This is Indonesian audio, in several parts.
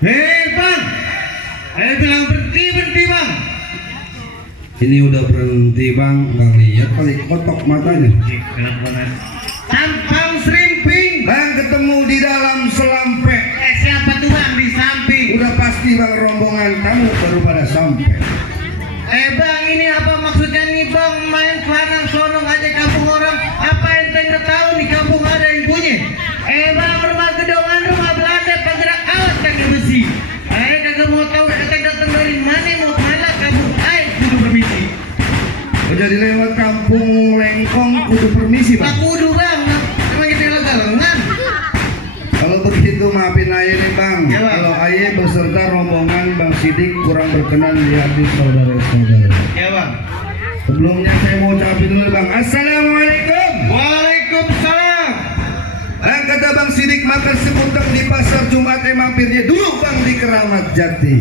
Hei bang, saya bilang berhenti bang. Ini udah berhenti bang, nggak lihat kali kotok matanya. Tampang serimping. Bang ketemu di dalam selampe. Siapa tuh bang di samping? Udah pasti bang rombongan kamu baru pada sampai. Bang ini apa maksudnya nih bang? Main kelanang sonong aja kampung orang. Apa ente nggak tahu di kampung ada yang punya? Bang rumah gedongan rumah Belanda penggerak alat kaki besi. Kagak mau tahu datang dari mana mau kemana kamu? Kudu permisi. Oh, jadi lewat kampung Lengkong kudu permisi bang. Kudu bang, emang kita galengan. Kalau begitu maafin aja nih bang. Ya, bang. Kalau aye beserta rombongan Bang Sidik kurang berkenan di hati saudara-saudara. Ya bang. Sebelumnya saya mau ucapin dulu bang. Assalamualaikum. Waalaikumsalam. Bang kata Bang Sidik makan sebutek di pasar Jumat mampirnya dulu bang di Keramat Jati.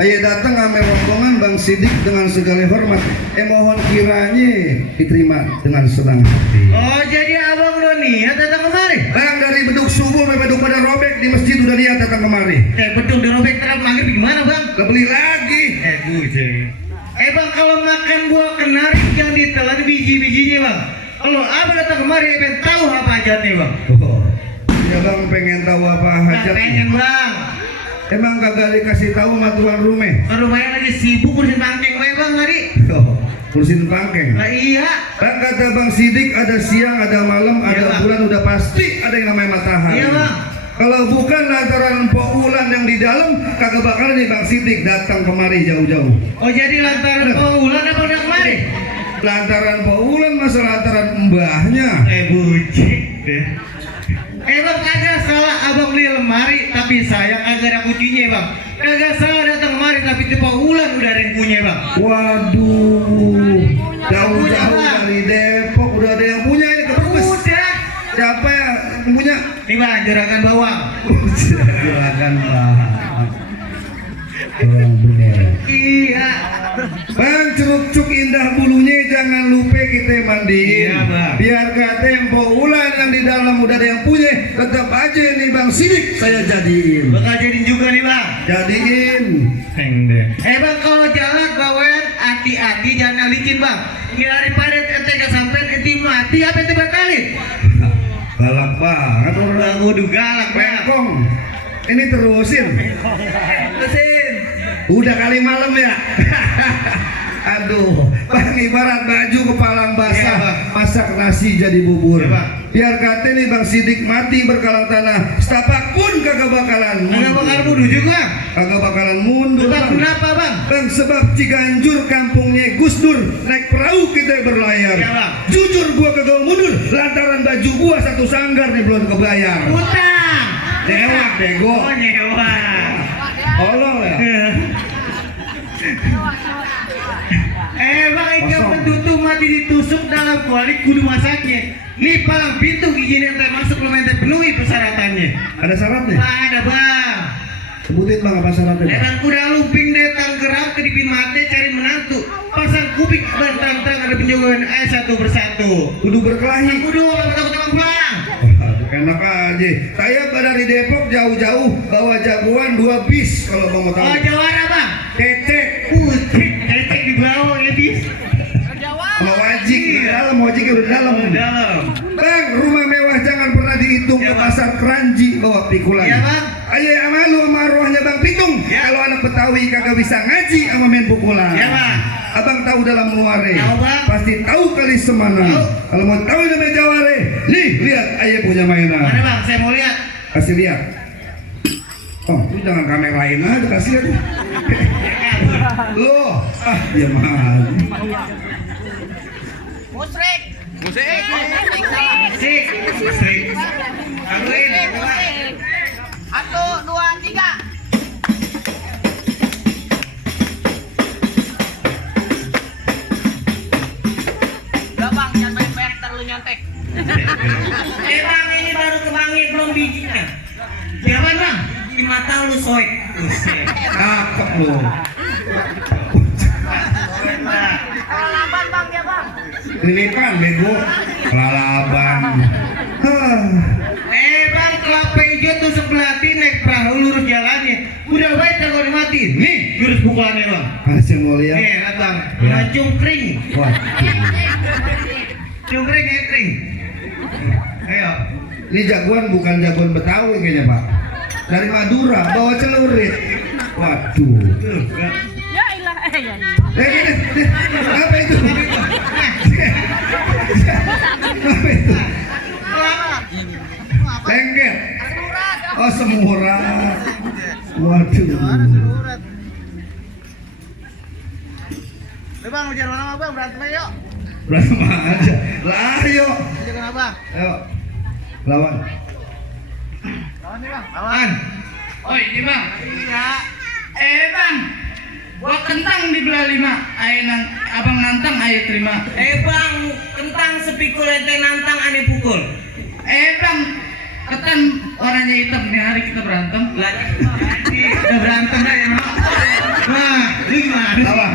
Ayo datang ame rombongan Bang Sidik dengan segala hormat. Mohon kiranya diterima dengan senang hati. Oh jadi abang lo niat datang kemari? Bang dari beduk subuh sampai beduk pada robek di masjid udah lihat datang kemari. Beduk di robek terang maghrib gimana bang? Kebeli lagi. Bang kalau makan buah kenari jangan ditelan biji-bijinya bang. Kalau abang datang kemari pengen tahu apa hajatnya bang? Oh, ya bang pengen tahu apa hajatnya? Pengen bang. Emang kagak dikasih tahu sama tuan rumah? Rumahnya lagi sibuk urusin pangkeng bang hari. Oh, urusin pangkeng. Nah iya. Bang kata Bang Sidik ada siang, ada malam, ada bang. bulan, udah pasti ada yang namanya matahari. Iya bang. Kalau bukan lantaran Mpok Ulan yang di dalam, kagak bakal nih Bang Sidik datang kemari jauh-jauh. Oh jadi lantaran Ulan apa udah kemari? Lantaran Mpok Ulan masa lantaran mbahnya. Bucik deh. Bang kagak salah abang beli lemari tapi saya kagak ada kuncinya bang. Kagak salah datang kemari tapi tipe Ulan udah ada yang punya bang. Waduh, jauh-jauh dari Depok udah ada yang punya ini kebes. Udah. Siapa ya yang punya? Nih bang, juragan bawang. Juragan bawang. Orang bener. Iya. Bang ceruk-cuk indah bulunya jangan lupa kita mandiin. Iya bang. Biar gak tempo Ulan yang di dalam udah ada yang punya, tetap aja nih Bang Sidik saya jadiin. Bakal jadiin juga nih bang. Jadiin. Bang kalau jalan bawain hati-hati jangan licin bang. Daripada ente gak sampai ente mati apa ente batalin? Galak banget orang. Udah galak bang. Bengkong. Ini terusin. Terusin. Udah kali malam ya. Aduh, bang ibarat baju kepalang basah, Iya, masak nasi jadi bubur. Iya, Bang. Biar kata nih Bang Sidik mati berkalang tanah, setapak pun kagak bakalan mundur. Kagak bakal mundur juga. Kagak bakalan mundur. Sebab Bang. kenapa bang? Bang sebab Ciganjur kampungnya Gus Dur naik perahu kita berlayar. Iya, Bang. Jujur gua kagak mundur lantaran baju gua satu sanggar nih belum kebayar. Utang. Nyewa bego. Oh nyewa. Tolong ya. Bang ikan pentutu mati ditusuk dalam kuali kudu masaknya. Nih palang pintu gigi ente masuk belum ente penuhi persyaratannya. Ada syaratnya? Ada bang. Sebutin bang apa syaratnya? Bang? Bang kuda lumping datang gerak ke dipin mate cari menantu. Pasang kuping bantang-tang ada penjagaan satu persatu. Kudu berkelahi. Kudu takut-takut pulang. Enak aja. Saya dari Depok jauh-jauh bawa jagoan 2 bis kalau mau tahu. Oh jawara bang. Kecek. Putih. Kecek di bawah ya bis. Mau wajik di dalam, wajiknya udah di dalam. Dalam. Bang, rumah mewah jangan pernah dihitung Ya, ke Bang. pasar Keranji bawa pikulan. Iya bang. Ayo amalu sama arwahnya Bang Pitung. Ya. Kalau anak Betawi kagak bisa ngaji sama main pukulan. Ya, Bang. Abang tahu dalam luare. Tahu, Bang. Pasti tahu kali semana. Tahu. Kalau mau tahu namanya jaware, nih lihat ayah punya mainan. Mana bang? Saya mau lihat. Kasih lihat. Oh, lu jangan kamerain aja kasih lihat. Loh, dia mahal. Musrik. Sik. Sik. Angguin. Satu, dua, tiga. Udah bang, jangan banyak-banyak ntar lu nyontek. Bang ini baru kewangi belum bijinya. Jangan bang. Di mata lu soek. Cakep lu. Laban bang dia bang. Lilipan bego. Lalaban. Bang kelapa hijau tuh sebelah naik perahu lurus jalannya. pukulannya bang. Hasil mulia. Nih lihat bang, Ya. cungkring. Waduh. Cungkring ekring. Ayo. Ini jagoan bukan jagoan Betawi kayaknya Pak. Dari Madura bawa celurit. Waduh. Ya ilah, ya. Ini, apa itu? Apa itu? Lengket. Oh semurat. Waduh. Bang, ujar mana bang, berantem yuk. Berantem aja. Lah ayo. Jangan apa? Ayo. Lawan. Lawan nih bang. Lawan. Oh ini bang, Iya. bang, gua kentang dibelah 5, abang nantang ayo terima. Bang, kentang sepikul ente nantang aneh pukul. Bang, ketan warnanya hitam nih hari kita berantem. Udah berantem dah ya mak. Nah, lu gimana? Lawan.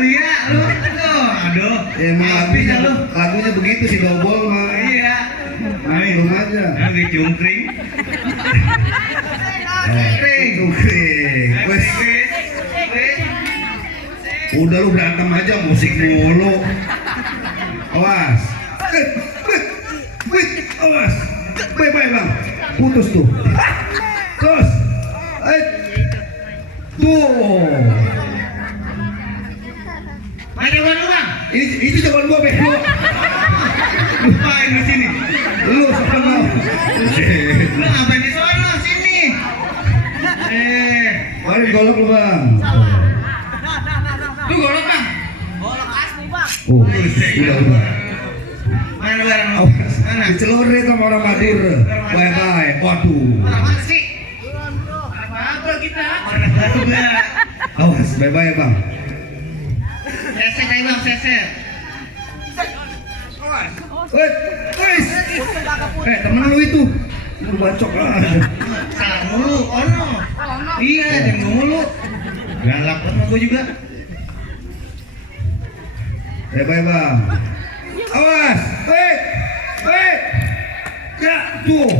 Iya, lu tuh. Aduh. Ya emang habis dah lu. lagunya begitu sih dobol mah. Iya. Maklum aja. Lagi cungkring. Cungkring. Wes. Udah lu berantem aja musik mulu. Awas. Awas. Bye bang. Putus tuh. Terus. Tuh. Mana lu bang? Itu jawaban gua bego. Ngapain di sini? Lu sama mau. Lu ngapain di sono sini? Mari golok lu bang. Lu golok bang. Bolak asli bang. Oh, udah. Mana bang? Awas. Mana? Dicelurit sama orang Madura. Bye bye. Waduh. Mana sih? Apa kita? Orang baru bang. Awas. Bye bye bang. Seset aja bang, seset. Wes. Temen lu itu. Lu bacok lah. Salah mulu, ono. Iya, jangan mulu. Galak sama gua juga. Bye bye bang. Awas. Ya, tuh.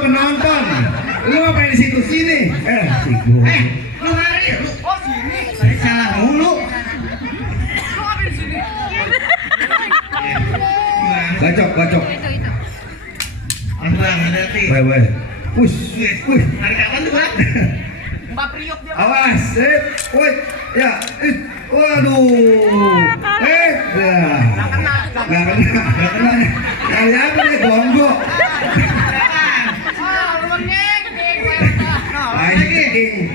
Penonton. Lu ngapain di situ sini? Si gua. Lu mari, lu. Oh, sini. Saya salah mulu. Bacok. Bang, hati. Bye. Wih. Hari kapan tuh bang? Mbak Priok dia. Awas. Woi. Ya. Waduh. Ya. Gak kena. Kali apa nih gonggok? Lu ngeng. Lagi.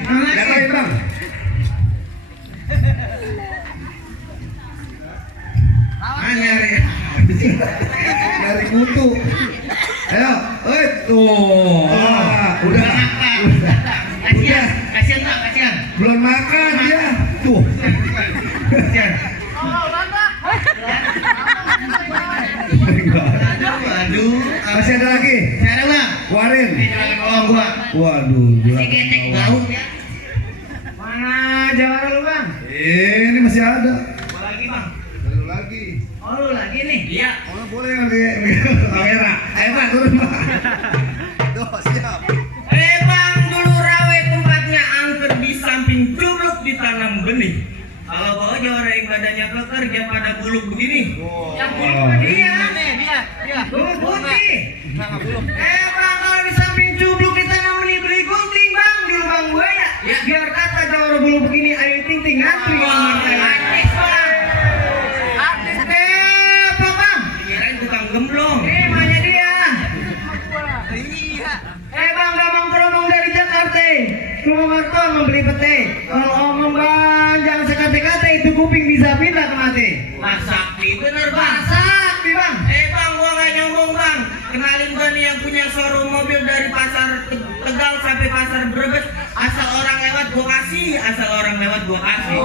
Lihat lagi bang. Nyari. Dari kutu. Ayo. Tuh. Udah. Kasihan bang, kasihan. Belum makan dia. Tuh. Kasihan. Aduh. Masih ada lagi. Cara bang. Warin. Jangan bohong gua. Waduh. Si ketek bau. Mana jawara lu bang? Ini masih ada. Gua lagi bang. Baru lagi. Oh lu lagi nih? Iya. Oh, boleh pakai kamera. Ayo bang, turun bang. Tuh, siap. Bang, dulu rawe tempatnya angker di samping curug ditanam benih. Kalau bawa jawara yang badannya keker, dia pada buluk begini. Yang Oh. dia nih, dia. Buluk putih. Bang, kalau di samping curug ditanam benih beli gunting bang di lubang buaya. Ya. Biar kata jawara buluk begini, ayo ting ting ngantri. Artis bang. Artis apa bang? Kirain tukang gemblong. Mana dia? Iya. Bang, gamang promong dari Jakarta. Cuma marto membeli pete. Kalau omong bang, jangan sekate-kate itu kuping bisa pindah ke mati. Sakti bener bang. Sakti bang. Bang, gua gak nyombong bang. Kenalin gua nih yang punya showroom mobil dari pasar Tegal sampai pasar Brebes. Asal orang lewat gua kasih, asal orang lewat gua kasih.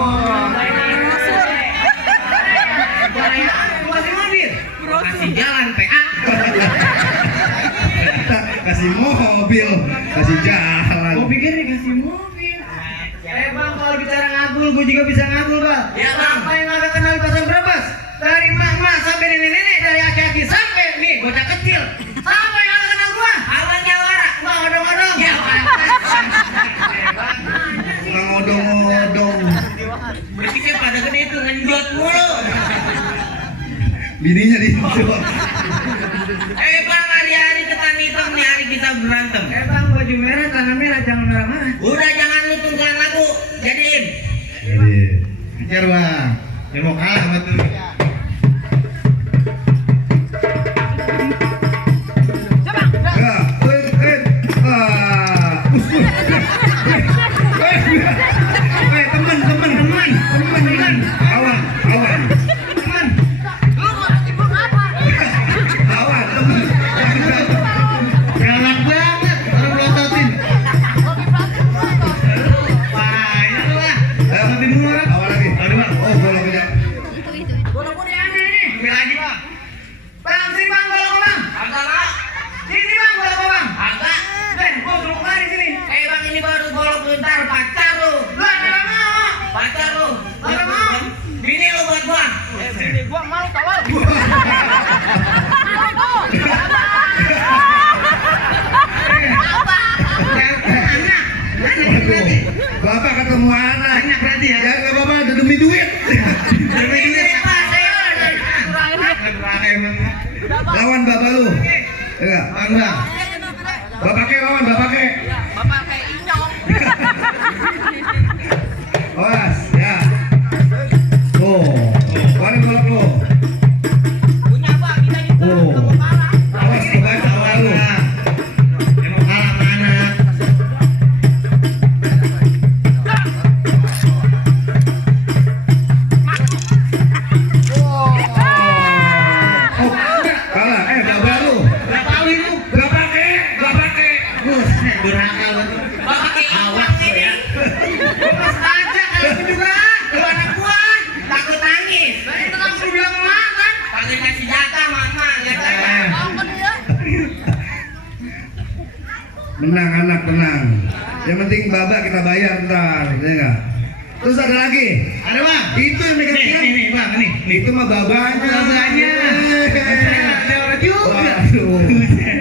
Kasih mobil. Kasih jalan PA. Kasih mobil, kasih jalan. Gua pikir dikasih mobil. Bang, kalau bicara ngagul, gua juga bisa ngagul bang. Ya bang. Apa yang agak kenal di pasar Brebes? Dari mak-mak sampai nenek-nenek, dari aki-aki sampai nih bocah kecil. Apa yang agak kenal gua? Abang Jawara. odong-odong. Ya, Nggak ngodong-ngodong. berarti pada gede itu ngenjot mulu. Bininya di situ. Bang, hari-hari ketani hitam nih hari kita berantem. Bang, baju merah, tangan merah, jangan marah-marah. Udah jangan lu tungguan lagu, jadiin. Jadi, Biar bang, dia mau kalah betul. ya, teman, kawan, teman. Galak banget, orang melototin. Wah, ya lah. Ayo, Lebih murah. awal lagi. Aduh, bang. Oh, bolong aja. Bola-bola yang aneh nih. Ambil lagi bang. Bang, sini bang, bolong bang. Agak lah. Sini bang, bolong bang. Agak. Gua suruh kemari sini. Bang, ini baru bolong bentar pacar lu. Lu ada mau. Pacar lu. Agak mau. Bini lu buat gua. Bini gua mau tawal. Waduh, bapak ketemu anak. Anak berarti ya. Ya nggak apa-apa, udah demi duit. Demi duit. Lawan bapak lu. Ya, Bang, bang. bapaknya lawan bapaknya. Bapak kayak inyong. Awas, ya. Oh, mana bolak lu? Punya Bang, kita juga Oh. nggak mau kalah. Awas kebaca bapak lu. Dia mau kalah sama anak. Oh, kalah. Bapak lu. Berapa kali lu? Bapaknya. Buset, durhaka lu. Bapak kayak Awas inyong ini. ya. Pas aja kalau itu juga. Lu anak gua takut nangis. Itu kan suruh bilang mama kan. Pakai kasih jatah mama, lihat aja. Menang anak, tenang. Yang penting babak kita bayar ntar, ya enggak? Terus ada lagi. Ada bang. Itu yang megang tiang. Nih bang, nih. Itu mah babanya. Babanya. Ada orang juga. Waduh.